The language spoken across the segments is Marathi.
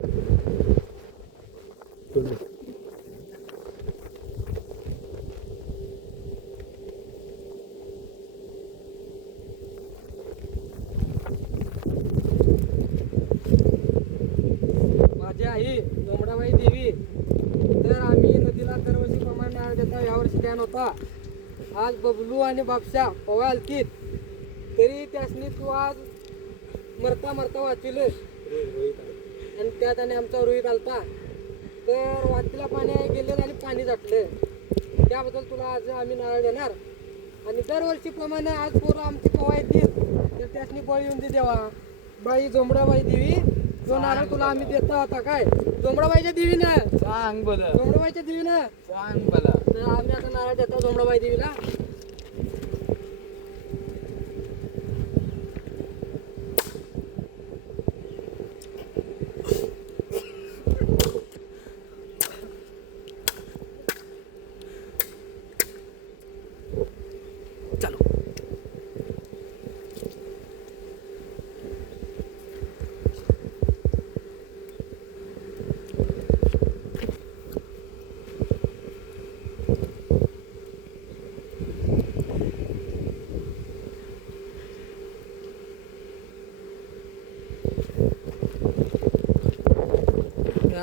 माझी आई जोमडाबाई देवी. तर आम्ही नदीला दरवर्षी प्रमाणे नारळ देता. यावर्षी काय नव्हता. आज बबलू आणि बापशा पवा आलतीत, तरी त्यासनी तू आज मरता मरता वाचविलं. आणि त्यात आणि आमचा रोहित आलता. तर वाचीला पाणी गेलं आणि पाणी जाटलं. त्याबद्दल तुला आज आम्ही नारळ देणार. आणि दरवर्षीप्रमाणे आज पोरं आमची पवा येतील, तर त्यासनी बळी येऊन दे देवा. बाई जोमडाबाई देवी, जो नारळ तुला आम्ही देता होता काय जोमडाबाईच्या देवीनं सांग बल, जोमडाबाईच्या देवीनं सांग बल. तर आम्ही आता नारळ देतो जोमडाबाई देवीला.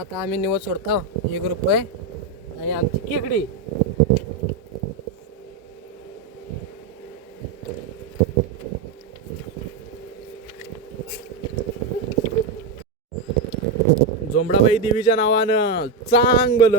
आता आम्ही निवड सोडतो. 1 रुपये आणि आमची केकडी. जोमडाबाई देवीच्या नावानं चांग बल.